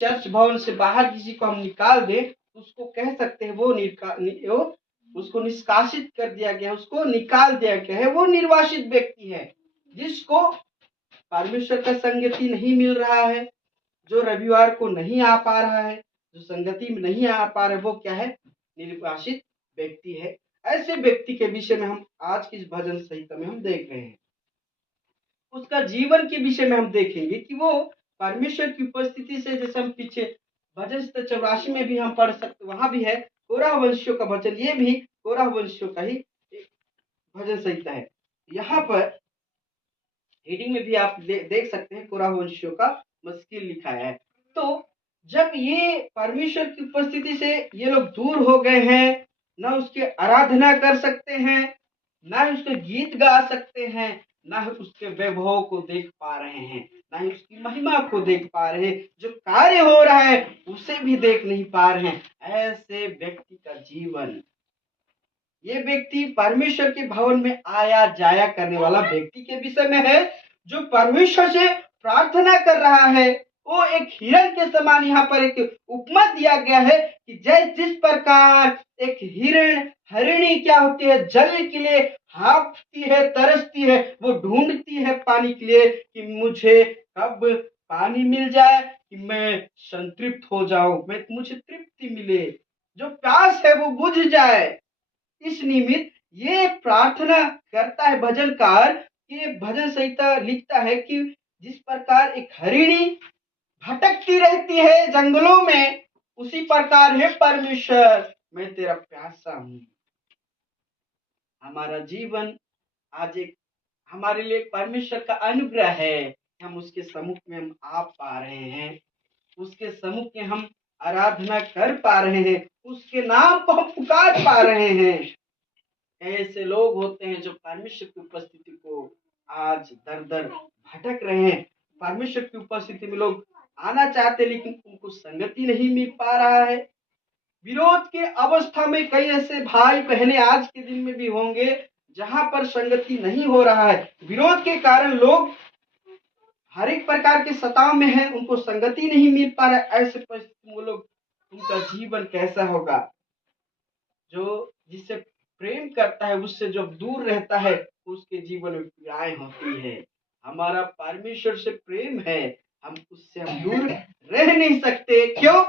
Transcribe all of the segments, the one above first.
Church भवन से बाहर किसी को हम निकाल दें तो उसको कह सकते हैं वो उसको निष्कासित कर दिया गया, उसको निकाल दिया गया है, वो निर्वासित व्यक्ति है जिसको परमेश्वर का संगति नहीं मिल रहा है, जो रविवार को नहीं आ पा रहा है, जो संगति में नहीं आ पा रहा है, वो क्या है? निर्वासित व्यक्ति है। ऐसे व्यक्ति के विषय में हम आज की इस भजन संहिता में हम देख रहे हैं। उसका जीवन के विषय में हम देखेंगे कि वो परमेश्वर की उपस्थिति से, जैसे हम पीछे भजन 84 में भी हम पढ़ सकते, वहां भी है कोरह वंशियों का भजन, ये भी कोरह वंशियों का ही एक भजन संहिता है। यहाँ पर हेडिंग में भी आप देख सकते हैं कोरह वंशियों का मस्किल लिखा है। तो जब ये परमेश्वर की उपस्थिति से ये लोग दूर हो गए हैं, ना उसके आराधना कर सकते हैं, ना उसके गीत गा सकते हैं, ना उसके वैभव को देख पा रहे हैं, ना ही उसकी महिमा को देख पा रहे हैं, जो कार्य हो रहा है उसे भी देख नहीं पा रहे हैं, ऐसे व्यक्ति का जीवन, ये व्यक्ति परमेश्वर के भवन में आया जाया करने वाला व्यक्ति के विषय में है, जो परमेश्वर से प्रार्थना कर रहा है। वो एक हिरण के समान यहाँ पर एक उपमा दिया गया है कि जिस प्रकार एक हिरण हरिणी क्या होती है, जल के लिए हाँफती है, तरसती है, वो ढूंढती है पानी के लिए कि मुझे कब पानी मिल जाए कि मैं संतृप्त हो जाऊं, मैं मुझे तृप्ति मिले, जो प्यास है वो बुझ जाए। इस निमित्त ये प्रार्थना करता है भजनकार, ये भजन संहिता लिखता है कि जिस प्रकार एक हरिणी भटकती रहती है जंगलों में, उसी प्रकार है परमेश्वर, मैं तेरा प्यासा हूं। हमारा जीवन आज एक हमारे लिए परमेश्वर का अनुग्रह है, हम उसके सम्मुख में हम आ पा रहे हैं, उसके सम्मुख में हम आराधना कर पा रहे हैं, उसके नाम को हम पुकार पा रहे हैं। ऐसे लोग होते हैं जो परमेश्वर की उपस्थिति को आज दर दर भटक रहे हैं। परमेश्वर की उपस्थिति में लोग आना चाहते लेकिन उनको संगति नहीं मिल पा रहा है। विरोध के अवस्था में कई ऐसे भाई बहनें आज के दिन में भी होंगे जहां पर संगति नहीं हो रहा है। विरोध के कारण लोग हर एक प्रकार के सताव में हैं, उनको संगति नहीं मिल पा रहा है। ऐसे परिस्थिति में लोग, उनका जीवन कैसा होगा? जो जिससे प्रेम करता है उससे जब दूर रहता है उसके जीवन में पीड़ाएं होती है। हमारा परमेश्वर से प्रेम है, हम उससे हम दूर रह नहीं सकते। क्यों?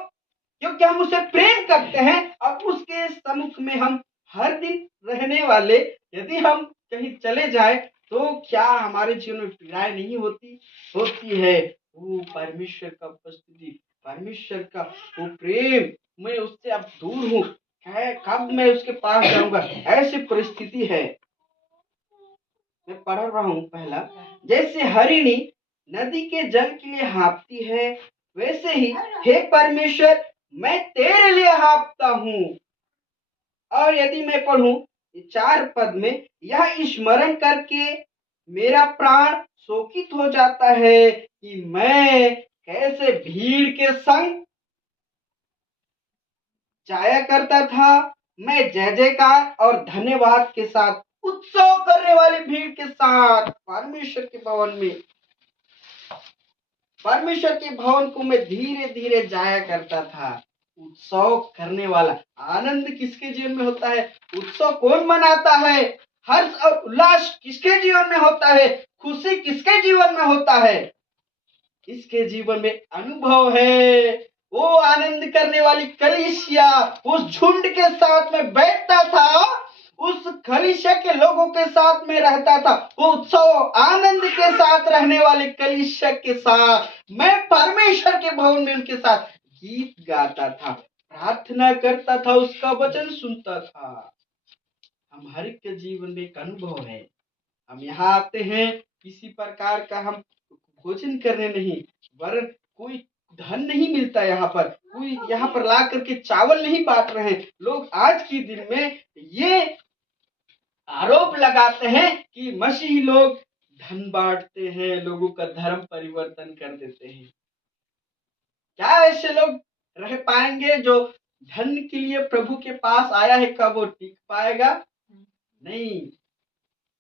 क्योंकि हम उसे प्रेम करते हैं और उसके सम्मुख में हम हर दिन रहने वाले, यदि हम कहीं चले जाए तो क्या हमारे जीवन में पीड़ाएं नहीं होती है? वो परमेश्वर का उपस्थिति, परमेश्वर का वो प्रेम, मैं उससे अब दूर हूँ, है कब मैं उसके पास जाऊंगा, ऐसी परिस्थिति है। मैं पढ़ रहा हूँ पहला, जैसे हरिणी नदी के जल के लिए हाँफती है, वैसे ही हे परमेश्वर मैं तेरे लिए हाँफता हूँ। और यदि मैं पढ़ूं 4 पद में, यह स्मरण करके मेरा प्राण शोकित हो जाता है कि मैं कैसे भीड़ के संग जाया करता था, मैं जय जयकार और धन्यवाद के साथ उत्सव करने वाली भीड़ के साथ परमेश्वर के भवन में, परमेश्वर के भवन को मैं धीरे धीरे जाया करता था। उत्सव करने वाला, आनंद किसके जीवन में होता है? उत्सव कौन मनाता है? हर्ष और उल्लास किसके जीवन में होता है? खुशी किसके जीवन में होता है? इसके जीवन में अनुभव है। वो आनंद करने वाली कलीसिया उस झुंड के साथ में बैठता था, उस कलीसिया के लोगों के साथ में रहता था, वो उत्सव आनंद के साथ रहने वाले कलीसिया के साथ मैं परमेश्वर के भवन में उनके साथ गीत गाता था, प्रार्थना करता था, उसका वचन सुनता था। हम हर एक के जीवन में एक अनुभव है। हम यहाँ आते हैं किसी प्रकार का हम भोजन करने नहीं, वरन कोई धन नहीं मिलता यहाँ पर, कोई यहाँ पर ला करके चावल नहीं बांट रहे हैं। लोग आज के दिन में ये आरोप लगाते हैं कि मसीही लोग धन बांटते हैं, लोगों का धर्म परिवर्तन कर देते हैं। क्या ऐसे लोग रह पाएंगे जो धन के लिए प्रभु के पास आया है? कब वो टिक पाएगा? नहीं,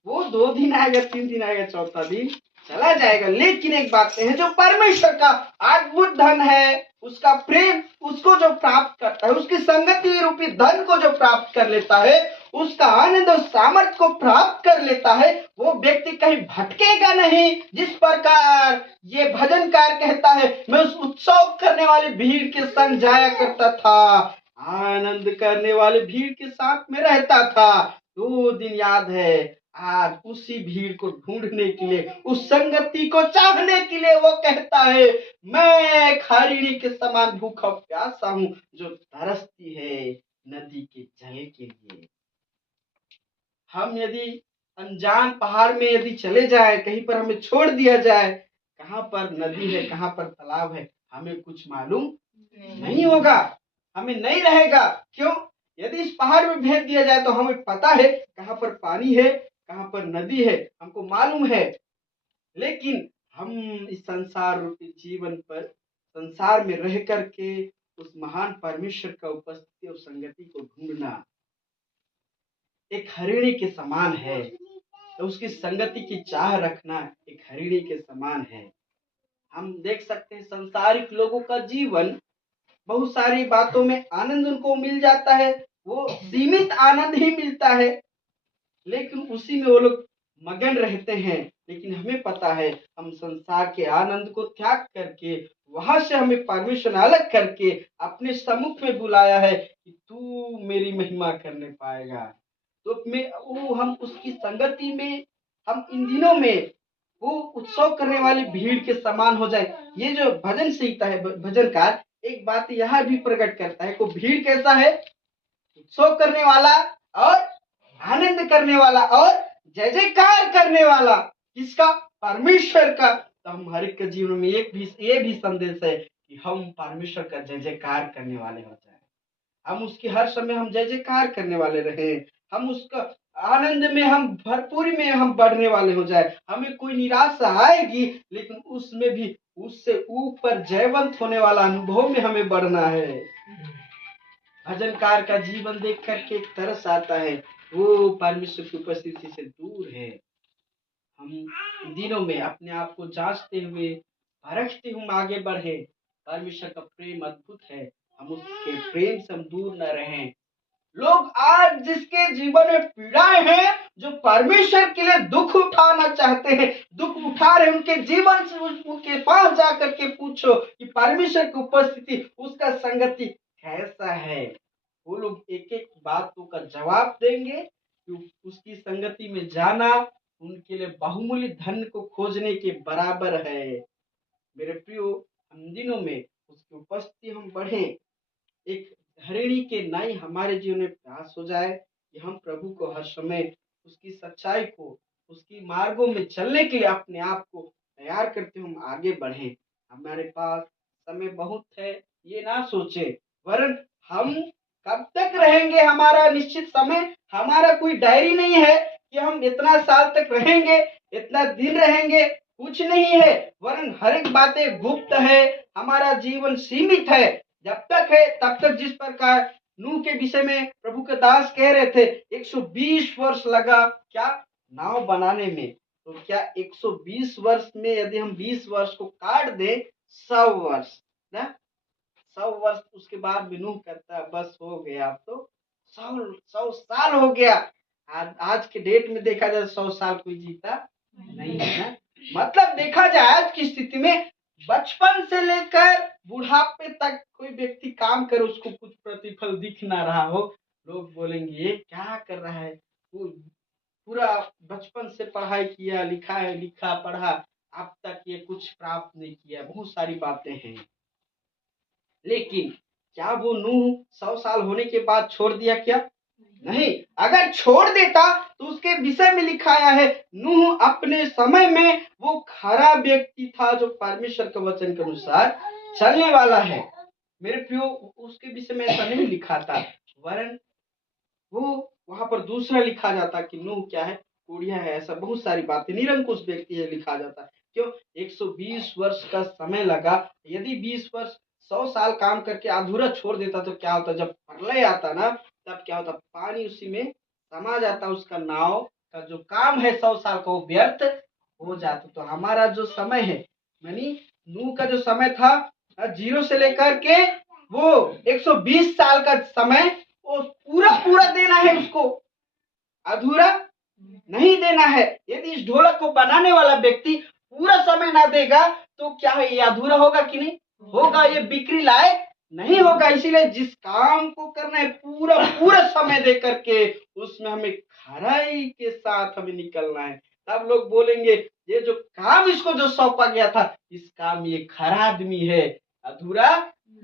वो 2 दिन आएगा, 3 दिन आएगा, चौथा दिन चला जाएगा। लेकिन एक बात है, जो परमेश्वर का अद्भुत धन है, उसका प्रेम उसको जो प्राप्त करता है, उसकी संगति रूपी धन को जो प्राप्त कर लेता है, उसका आनंद और सामर्थ्य को प्राप्त कर लेता है, वो व्यक्ति कहीं भटकेगा नहीं। जिस प्रकार ये भजनकार कहता है, मैं उस उत्सव करने वाली भीड़ के संग जाया करता था, आनंद करने वाले भीड़ के साथ में रहता था। 2 दिन याद है, आज उसी भीड़ को ढूंढने के लिए, उस संगति को चाहने के लिए वो कहता है, मैं हरिणी के समान भूखा प्यासा हूं, जो तरसती है नदी के जल के लिए। हम यदि अनजान पहाड़ में यदि चले जाए, कहीं पर हमें छोड़ दिया जाए, कहाँ पर नदी है, कहाँ पर तालाब है, हमें कुछ मालूम नहीं होगा, हमें नहीं रहेगा। क्यों? यदि इस पहाड़ में भेज दिया जाए तो हमें पता है कहाँ पर पानी है, कहाँ पर नदी है, हमको मालूम है। लेकिन हम इस संसार रूपी जीवन पर, संसार में रह करके उस महान परमेश्वर का उपस्थिति और संगति को ढूंढना एक हरिणी के समान है। तो उसकी संगति की चाह रखना एक हरिणी के समान है। हम देख सकते हैं संसारिक लोगों का जीवन, बहुत सारी बातों में आनंद उनको मिल जाता है, वो सीमित आनंद ही मिलता है, लेकिन उसी में वो लोग मगन रहते हैं। लेकिन हमें पता है, हम संसार के आनंद को त्याग करके, वहां से हमें परमेश्वर ने अलग करके अपने सम्मुख में बुलाया है कि तू मेरी महिमा करने पाएगा। तो हम उसकी संगति में, हम इन दिनों में वो उत्सव करने वाली भीड़ के समान हो जाए। ये जो भजन सीखता है भजनकार, एक बात यह भी प्रकट करता है, को भीड़ कैसा है, उत्सव करने वाला और आनंद करने वाला और जय जयकार करने वाला। किसका? परमेश्वर का। तो हम हर एक के जीवन में ये भी संदेश है कि हम परमेश्वर का जय जयकार करने वाले हो जाए, हम उसकी हर समय हम जय जयकार करने वाले रहे, हम उसका आनंद में, हम भरपूरी में हम बढ़ने वाले हो जाए। हमें कोई निराशा आएगी, लेकिन उसमें भी उससे ऊपर जयवंत होने वाला अनुभव में हमें बढ़ना है। भजनकार का जीवन देख करके एक तरस आता है, वो परमेश्वर की उपस्थिति से दूर है। हम इन दिनों में अपने आप को जांचते हुए, परखते हुए आगे बढ़े। परमेश्वर का प्रेम अद्भुत है, हम उसके प्रेम से हम दूर न रहें। लोग आज जिसके जीवन में पीड़ाएं हैं, जो परमेश्वर के लिए दुख उठाना चाहते हैं, दुख उठा रहे, उनके जीवन से उनके पास जाकर के पूछो कि परमेश्वर की उपस्थिति, उसका संगति कैसा है। वो लोग एक एक बातों का जवाब देंगे कि उसकी संगति में जाना उनके लिए बहुमूल्य धन को खोजने के बराबर है। मेरे प्रियो, हम दिनों में उसकी उपस्थिति हम बढ़े, एक हरिणी के नाई हमारे जीवन में प्यास हो जाए कि हम प्रभु को हर समय उसकी सच्चाई को, उसकी मार्गों में चलने के लिए अपने आप को तैयार करते हम आगे बढ़े। हमारे पास समय बहुत है, ये ना सोचे, वरन हम कब तक रहेंगे, हमारा निश्चित समय, हमारा कोई डायरी नहीं है कि हम इतना साल तक रहेंगे, इतना दिन रहेंगे, कुछ नहीं है। वरन हर एक बातें गुप्त है, हमारा जीवन सीमित है। जब तक है तब तक, जिस प्रकार नूह के विषय में प्रभु के दास कह रहे थे, 120 वर्ष लगा क्या नाव बनाने में, तो क्या 120 वर्ष में यदि हम 20 वर्ष को काट दे, 100 वर्ष ना, 100 वर्ष उसके बाद भी नूह कहता है बस हो गया, अब तो 100 साल हो गया। आज के डेट में देखा जाए 100 साल कोई जीता नहीं है ना। मतलब देखा जाए आज की स्थिति में, बचपन से लेकर बुढ़ापे तक कोई व्यक्ति काम करे, उसको कुछ प्रतिफल दिख ना रहा हो, लोग बोलेंगे ये क्या कर रहा है, वो पूरा बचपन से पढ़ाई किया, लिखा है, लिखा पढ़ा, अब तक ये कुछ प्राप्त नहीं किया, बहुत सारी बातें हैं। लेकिन क्या वो नूह 100 साल होने के बाद छोड़ दिया क्या? नहीं। अगर छोड़ देता तो उसके विषय में लिखाया है, नूह अपने समय में वो खरा व्यक्ति था जो परमेश्वर के वचन के अनुसार चलने वाला है। मेरे प्रियो, उसके विषय में ऐसा नहीं लिखा था, वरन वो वहां पर दूसरा लिखा जाता कि नूह क्या है, कोढ़िया है, ऐसा बहुत सारी बातें, निरंकुश व्यक्ति है लिखा जाता। क्यों? 120 वर्ष का समय लगा। यदि 20 वर्ष 100 साल काम करके अधूरा छोड़ देता तो क्या होता, जब प्रलय आता ना, तब क्या होता, पानी उसी में समा जाता, उसका नाव का जो काम है 100 साल का वो व्यर्थ हो जाता। तो हमारा जो समय है, यानी नूह का जो समय था, जीरो से लेकर के वो 120 साल का समय वो पूरा पूरा देना है उसको, अधूरा नहीं देना है। यदि इस ढोलक को बनाने वाला व्यक्ति पूरा समय ना देगा तो क्या है, ये अधूरा होगा कि नहीं होगा, ये बिक्री लायक नहीं होगा। इसीलिए जिस काम को करना है पूरा पूरा समय दे करके उसमें हमें खराई के साथ हमें निकलना है। तब लोग बोलेंगे ये जो काम इसको जो सौंपा गया था इस काम ये खरा आदमी है, अधूरा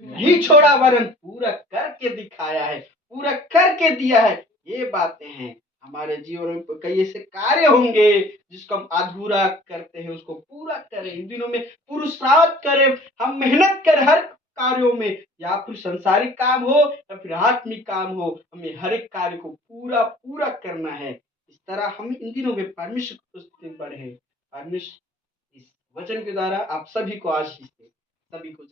नहीं छोड़ा वरन पूरा करके दिखाया है, पूरा करके दिया है। ये बातें हैं। हमारे जीवन में कई ऐसे कार्य होंगे जिसको हम अधूरा करते हैं, उसको पूरा करें। इन दिनों में पुरुषार्थ करें, हम मेहनत करें हर कार्यों में, या फिर संसारिक काम हो या फिर आत्मिक काम हो, हमें हर एक कार्य को पूरा पूरा करना है। इस तरह हम इन दिनों में परमेश्वर की उपस्थिति में बढ़े। परमेश्वर इस वचन के द्वारा आप सभी को आशीष दे। सभी को